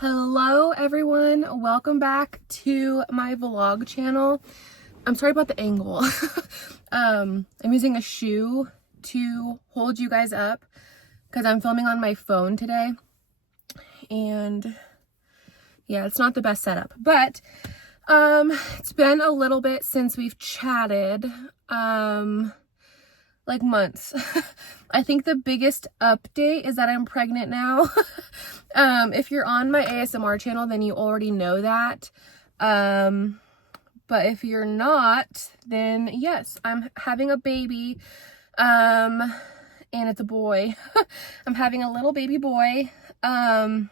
Hello everyone, welcome back to my vlog channel. I'm sorry about the angle. I'm using a shoe to hold you guys up because I'm filming on my phone today, and yeah, it's not the best setup, but it's been a little bit since we've chatted, like months. I think the biggest update is that I'm pregnant now. If you're on my ASMR channel, then you already know that. But if you're not, then yes, I'm having a baby. And it's a boy. I'm having a little baby boy. I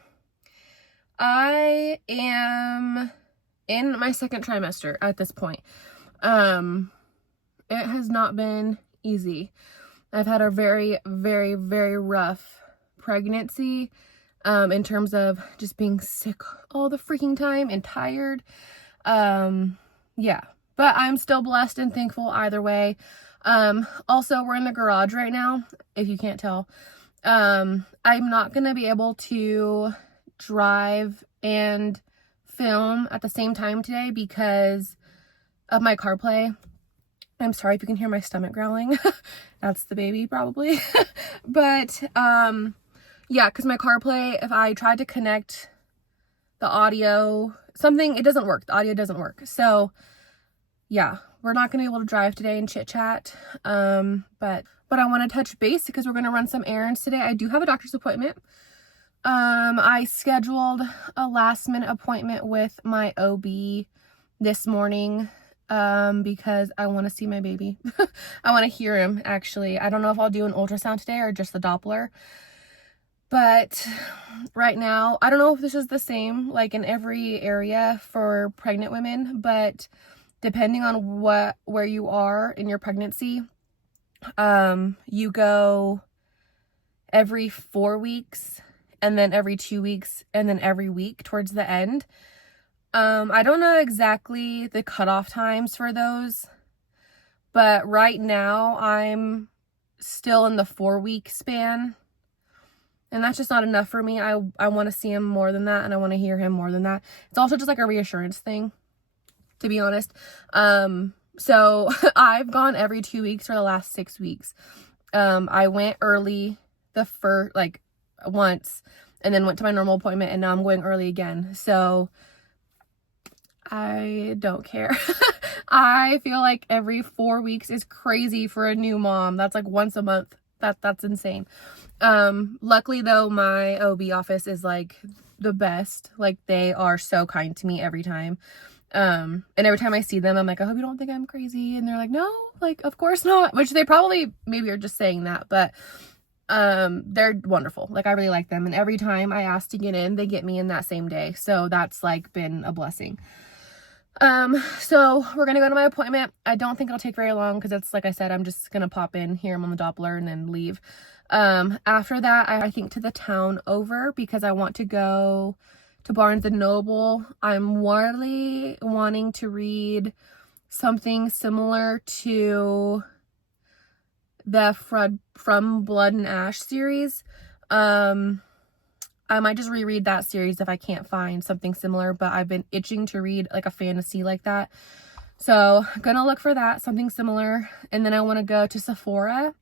am in my second trimester at this point. It has not been easy. I've had a very, very, very rough pregnancy, in terms of just being sick all the freaking time and tired. Yeah, but I'm still blessed and thankful either way. Also, we're in the garage right now, if you can't tell. I'm not gonna be able to drive and film at the same time today because of my CarPlay. I'm sorry if you can hear my stomach growling. That's the baby probably. But yeah, because my CarPlay, if I tried to connect the audio, it doesn't work. The audio doesn't work. So yeah, we're not going to be able to drive today and chit chat. But I want to touch base because we're going to run some errands today. I do have a doctor's appointment. I scheduled a last minute appointment with my OB this morning. Because I want to see my baby. I want to hear him, actually. I don't know if I'll do an ultrasound today or just the Doppler. But right now, I don't know if this is the same, like in every area for pregnant women, but depending on where you are in your pregnancy, you go every 4 weeks, and then every 2 weeks, and then every week towards the end. I don't know exactly the cutoff times for those, but right now I'm still in the 4-week span, and that's just not enough for me. I want to see him more than that, and I want to hear him more than that. It's also just like a reassurance thing, to be honest. So I've gone every 2 weeks for the last 6 weeks. I went early once, and then went to my normal appointment, and now I'm going early again. So I don't care. I feel like every 4 weeks is crazy for a new mom. That's like once a month. That's insane. Luckily though, my OB office is like the best. Like, they are so kind to me every time. And every time I see them, I'm like, I hope you don't think I'm crazy. And they're like, no, like, of course not. Which they probably maybe are just saying that, but they're wonderful. Like, I really like them. And every time I ask to get in, they get me in that same day. So that's like been a blessing. So we're gonna go to my appointment. I don't think it'll take very long because it's, like I said, I'm just gonna pop in, hear him on the Doppler, and then leave. After that, I think to the town over because I want to go to Barnes & Noble. I'm really wanting to read something similar to the From Blood and Ash series. I might just reread that series if I can't find something similar, but I've been itching to read like a fantasy like that. So I'm gonna look for that, something similar. And then I want to go to Sephora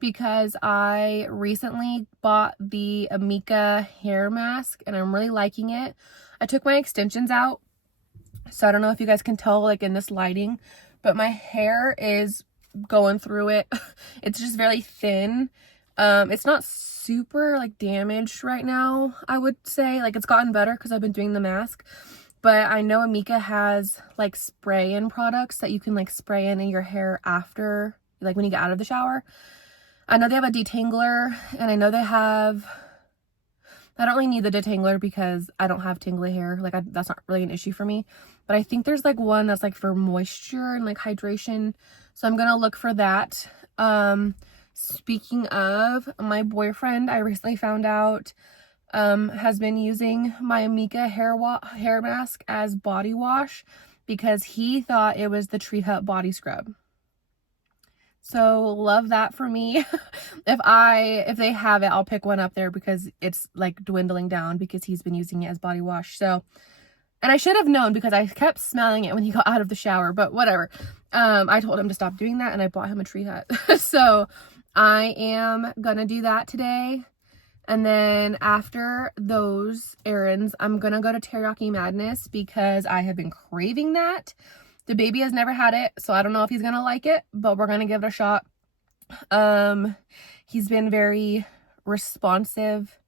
because I recently bought the Amika hair mask and I'm really liking it. I took my extensions out, so I don't know if you guys can tell like in this lighting, but my hair is going through it. It's just very thin. It's not super like damaged right now, I would say. Like, it's gotten better because I've been doing the mask, but I know Amika has like spray-in products that you can like spray in your hair after, like when you get out of the shower. I know they have a detangler, and I know they have, I don't really need the detangler because I don't have tingly hair. Like, that's not really an issue for me, but I think there's like one that's like for moisture and like hydration, so I'm gonna look for that. Speaking of, my boyfriend, I recently found out, has been using my Amika hair mask as body wash because he thought it was the Tree Hut body scrub. So love that for me. If they have it, I'll pick one up there because it's like dwindling down because he's been using it as body wash. So, and I should have known because I kept smelling it when he got out of the shower, but whatever. I told him to stop doing that and I bought him a tree hut. So I am gonna do that today. And then after those errands, I'm gonna go to Teriyaki Madness because I have been craving that. The baby has never had it, so I don't know if he's gonna like it, but we're gonna give it a shot. He's been very responsive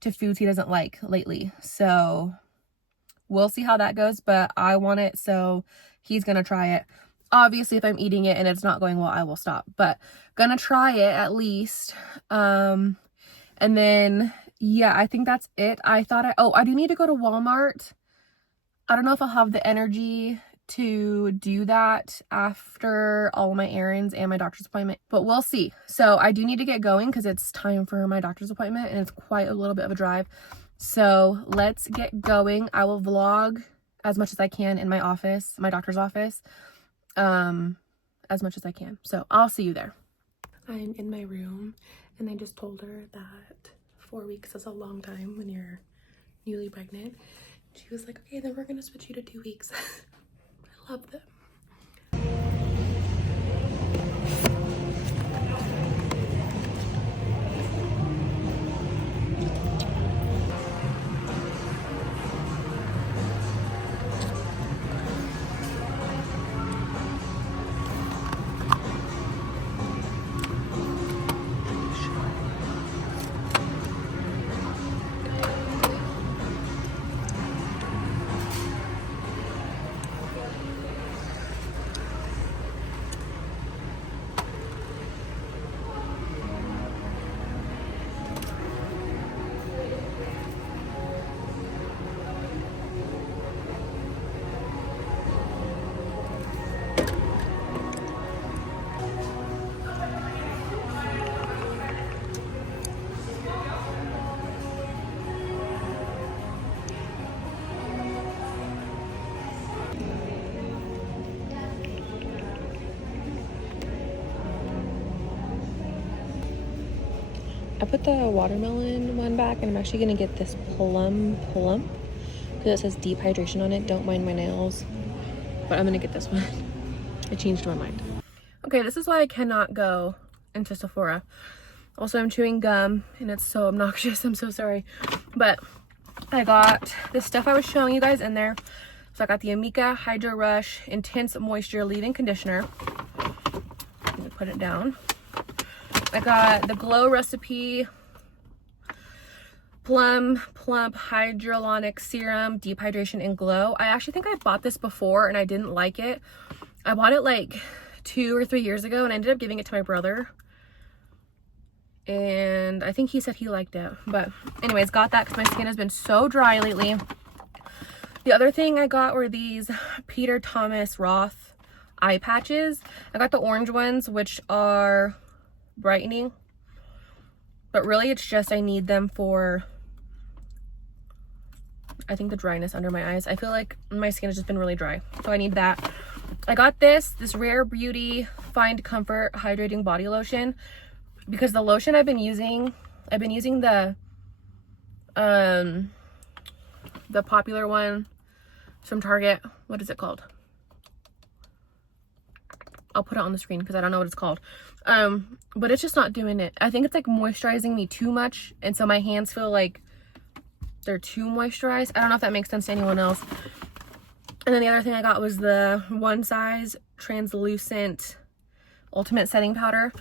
to foods he doesn't like lately, so we'll see how that goes, but I want it, so he's gonna try it. Obviously, if I'm eating it and it's not going well, I will stop, but gonna try it at least. And then, yeah, I think that's it. I do need to go to Walmart. I don't know if I'll have the energy to do that after all of my errands and my doctor's appointment, but we'll see. So I do need to get going because it's time for my doctor's appointment and it's quite a little bit of a drive. So let's get going. I will vlog as much as I can in my office, my doctor's office, as much as I can. So I'll see you there. I'm in my room and I just told her that 4 weeks is a long time when you're newly pregnant. She was like, okay, then we're gonna switch you to 2 weeks. I love them. I put the watermelon one back and I'm actually gonna get this plum because it says deep hydration on it. Don't mind my nails, but I'm gonna get this one. I changed my mind. Okay, this is why I cannot go into Sephora. Also, I'm chewing gum and it's so obnoxious. I'm so sorry, but I got the stuff I was showing you guys in there. So I got the Amika Hydro Rush Intense Moisture Leave-In Conditioner. Let me put it down. I got the Glow Recipe Plump Hyaluronic Serum Deep Hydration and Glow. I actually think I bought this before and I didn't like it. I bought it like 2 or 3 years ago and I ended up giving it to my brother. And I think he said he liked it. But anyways, got that because my skin has been so dry lately. The other thing I got were these Peter Thomas Roth eye patches. I got the orange ones, which are brightening, but really it's just I need them for, I think, the dryness under my eyes. I feel like my skin has just been really dry, so I need that. I got this Rare Beauty Find Comfort Hydrating Body Lotion because the lotion I've been using the popular one from Target. What is it called? I'll put it on the screen because I don't know what it's called. But it's just not doing it. I think it's like moisturizing me too much, and so my hands feel like they're too moisturized. I don't know if that makes sense to anyone else. And then the other thing I got was the One Size Translucent Ultimate Setting Powder.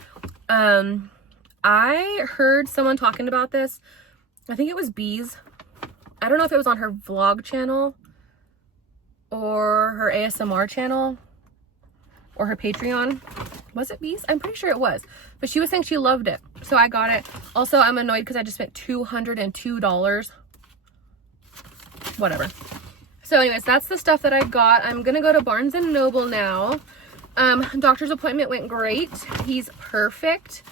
I heard someone talking about this. I think it was Bees. I don't know if it was on her vlog channel or her ASMR channel or her Patreon. Was it Bees? I'm pretty sure it was. But she was saying she loved it. So I got it. Also, I'm annoyed because I just spent $202. Whatever. So anyways, that's the stuff that I got. I'm going to go to Barnes & Noble now. Doctor's appointment went great. He's perfect.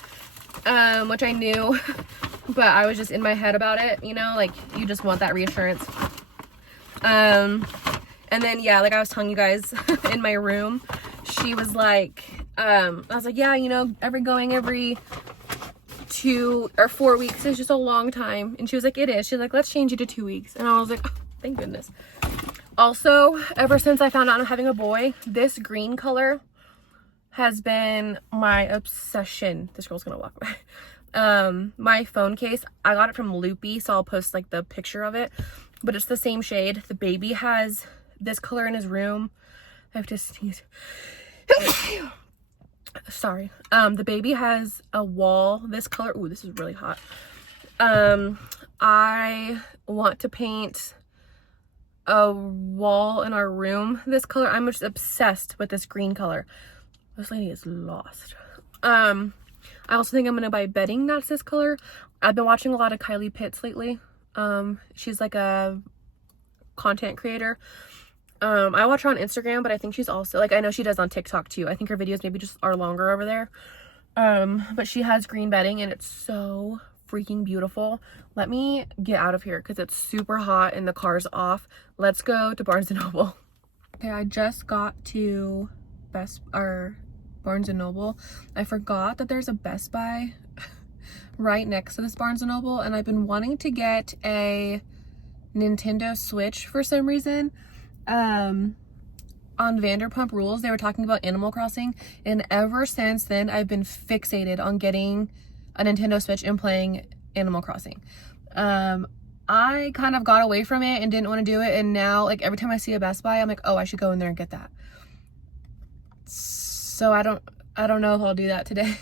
Which I knew. But I was just in my head about it. You know, like, you just want that reassurance. And then, yeah, like I was telling you guys in my room, she was like, I was like, yeah, you know, every 2 or 4 weeks is just a long time. And she was like, it is. She's like, let's change it to 2 weeks. And I was like, oh, thank goodness. Also, ever since I found out I'm having a boy, this green color has been my obsession. This girl's gonna walk by. My phone case, I got it from Loopy, so I'll post like the picture of it, but it's the same shade. The baby has this color in his room. I have to sneeze. Sorry. The baby has a wall this color. Ooh, this is really hot. I want to paint a wall in our room this color. I'm just obsessed with this green color. This lady is lost. I also think I'm gonna buy bedding that's this color. I've been watching a lot of Kylie Pitts lately. She's like a content creator. I watch her on Instagram, but I think she's also, like, I know she does on TikTok too. I think her videos maybe just are longer over there. But she has green bedding and it's so freaking beautiful. Let me get out of here because it's super hot and the car's off. Let's go to Barnes & Noble. Okay, I just got to Barnes & Noble. I forgot that there's a Best Buy right next to this Barnes & Noble, and I've been wanting to get a Nintendo Switch for some reason. On Vanderpump Rules, they were talking about Animal Crossing, and ever since then I've been fixated on getting a Nintendo Switch and playing Animal Crossing. I kind of got away from it and didn't want to do it, and now like every time I see a Best Buy I'm like, oh, I should go in there and get that. So I don't know if I'll do that today.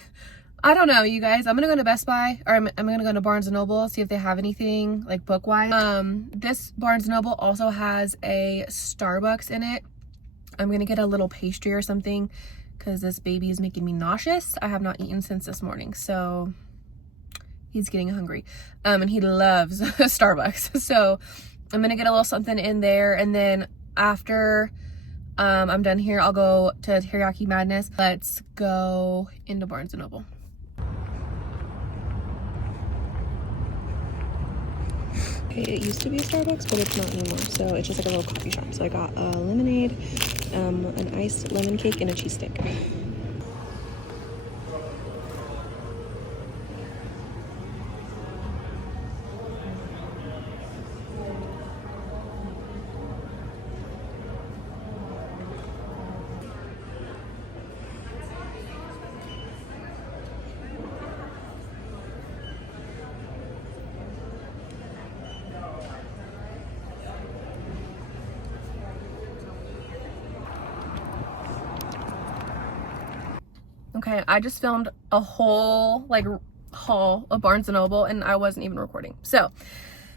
I don't know, you guys. I'm gonna go to Best Buy, or I'm gonna go to Barnes & Noble, see if they have anything like book wise. This Barnes & Noble also has a Starbucks in it. I'm gonna get a little pastry or something because this baby is making me nauseous. I have not eaten since this morning, so he's getting hungry. And he loves Starbucks. So I'm gonna get a little something in there, and then after I'm done here, I'll go to Teriyaki Madness. Let's go into Barnes & Noble. Okay, it used to be a Starbucks, but it's not anymore. So it's just like a little coffee shop. So I got a lemonade, an iced lemon cake, and a cheesesteak. Okay, I just filmed a whole like haul of Barnes & Noble and I wasn't even recording. So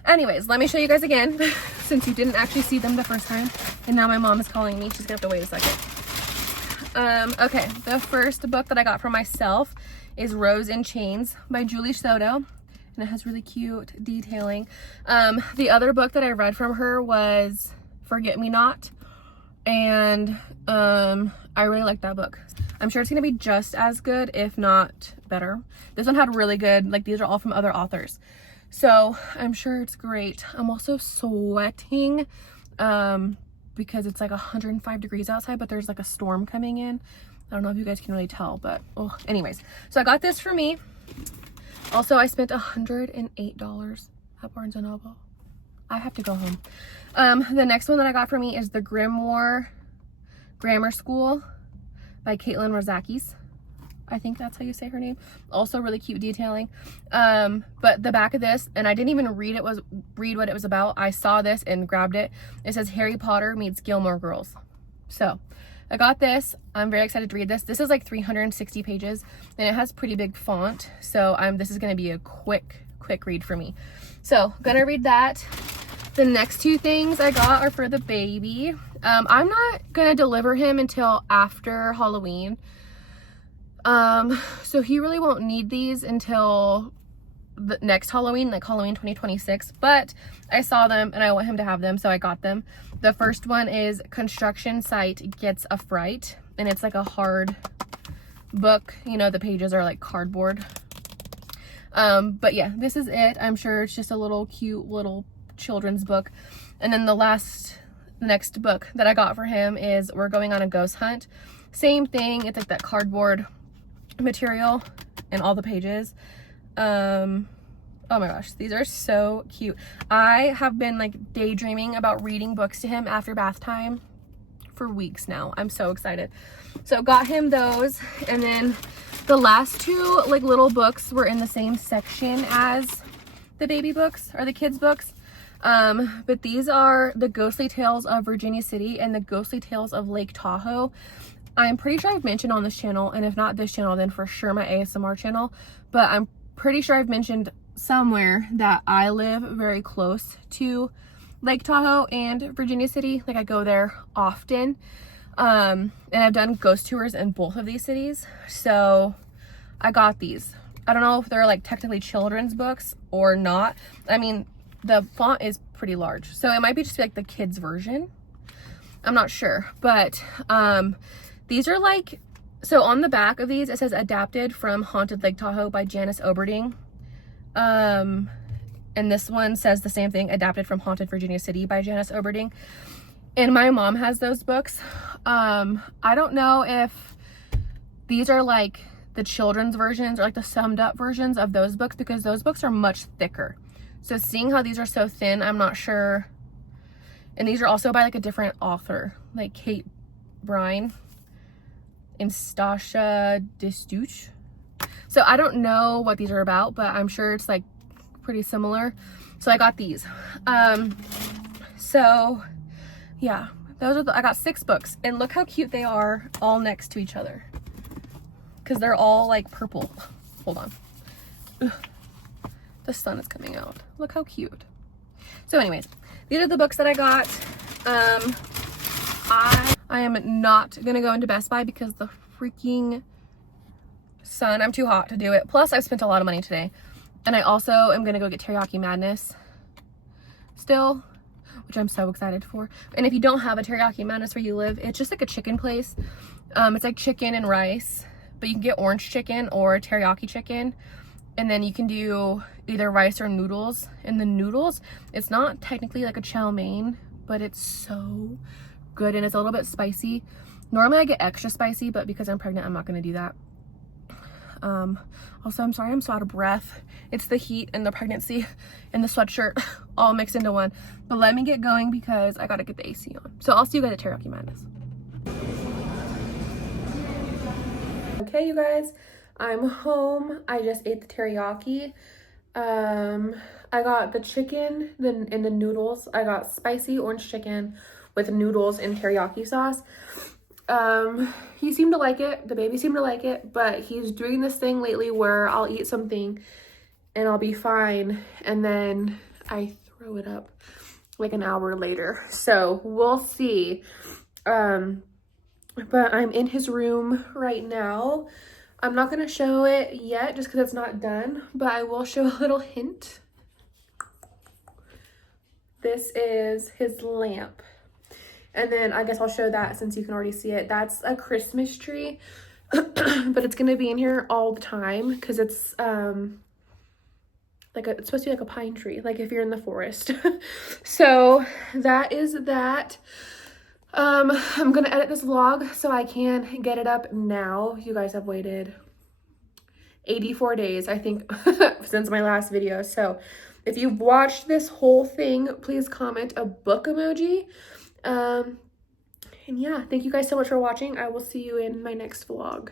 anyways, let me show you guys again since you didn't actually see them the first time. And now my mom is calling me. She's gonna have to wait a second. Okay, the first book that I got for myself is Rose in Chains by Julie Soto. And it has really cute detailing. The other book that I read from her was Forget Me Not. And I really like that book. I'm sure it's gonna be just as good, if not better. This one had really good, like these are all from other authors. So I'm sure it's great. I'm also sweating because it's like 105 degrees outside, but there's like a storm coming in. I don't know if you guys can really tell, but oh, anyways. So I got this for me. Also, I spent $108 at Barnes & Noble. I have to go home. The next one that I got for me is The Grimoire Grammar School by Caitlin Rozakis. I think that's how you say her name. Also really cute detailing. But the back of this, and I didn't even read what it was about. I saw this and grabbed it. It says Harry Potter meets Gilmore Girls. So I got this. I'm very excited to read this. This is like 360 pages and it has pretty big font. So this is gonna be a quick read for me. So gonna read that. The next two things I got are for the baby. I'm not gonna deliver him until after Halloween. So he really won't need these until the next Halloween, like Halloween 2026, but I saw them and I want him to have them, so I got them. The first one is Construction Site Gets a Fright, and it's like a hard book. You know, the pages are like cardboard. But yeah, this is it. I'm sure it's just a little cute little children's book. And then the next book that I got for him is We're Going on a Ghost Hunt. Same thing. It's like that cardboard material and all the pages. Oh my gosh, these are so cute. I have been like daydreaming about reading books to him after bath time for weeks now. I'm so excited. So got him those, and then the last two like little books were in the same section as the baby books or the kids books. But these are the Ghostly Tales of Virginia City and the Ghostly Tales of Lake Tahoe. I'm pretty sure I've mentioned on this channel, and if not this channel, then for sure my ASMR channel, but I'm pretty sure I've mentioned somewhere that I live very close to Lake Tahoe and Virginia City. Like, I go there often. And I've done ghost tours in both of these cities. So I got these. I don't know if they're like technically children's books or not. I mean, the font is pretty large, so it might be just like the kids version. I'm not sure, but these are like, so on the back of these it says adapted from Haunted Lake Tahoe by Janice Oberding. And this one says the same thing, adapted from Haunted Virginia City by Janice Oberding. And my mom has those books. I don't know if these are like the children's versions or like the summed up versions of those books, because those books are much thicker. So seeing how these are so thin, I'm not sure. And these are also by like a different author, like Kate Brine and Stasha Distuch. So I don't know what these are about, but I'm sure it's like pretty similar. So I got these. So yeah, those are I got 6 books, and look how cute they are all next to each other, because they're all like purple. Hold on. Ugh. The sun is coming out. Look how cute. So anyways, these are the books that I got. I am not gonna go into Best Buy because the freaking sun, I'm too hot to do it. Plus I've spent a lot of money today. And I also am gonna go get Teriyaki Madness still, which I'm so excited for. And if you don't have a Teriyaki Madness where you live, it's just like a chicken place. It's like chicken and rice, but you can get orange chicken or teriyaki chicken. And then you can do either rice or noodles. And the noodles, it's not technically like a chow mein, but it's so good, and it's a little bit spicy. Normally I get extra spicy, but because I'm pregnant, I'm not gonna do that. Also, I'm sorry I'm so out of breath. It's the heat and the pregnancy and the sweatshirt all mixed into one. But let me get going because I gotta get the AC on. So I'll see you guys at Teriyaki Madness. Okay, you guys, I'm home. I just ate the teriyaki. I got the chicken and the noodles. I got spicy orange chicken with noodles and teriyaki sauce. He seemed to like it. The baby seemed to like it, but he's doing this thing lately where I'll eat something and I'll be fine, and then I throw it up like an hour later. So we'll see. But I'm in his room right now. I'm not gonna show it yet just because it's not done, but I will show a little hint. This is his lamp. And then I guess I'll show that since you can already see it. That's a Christmas tree, but it's gonna be in here all the time because it's it's supposed to be like a pine tree, like if you're in the forest. So that is that. I'm gonna edit this vlog so I can get it up now. You guys have waited 84 days, I think, since my last video. So if you've watched this whole thing, please comment a book emoji. And yeah, thank you guys so much for watching. I will see you in my next vlog.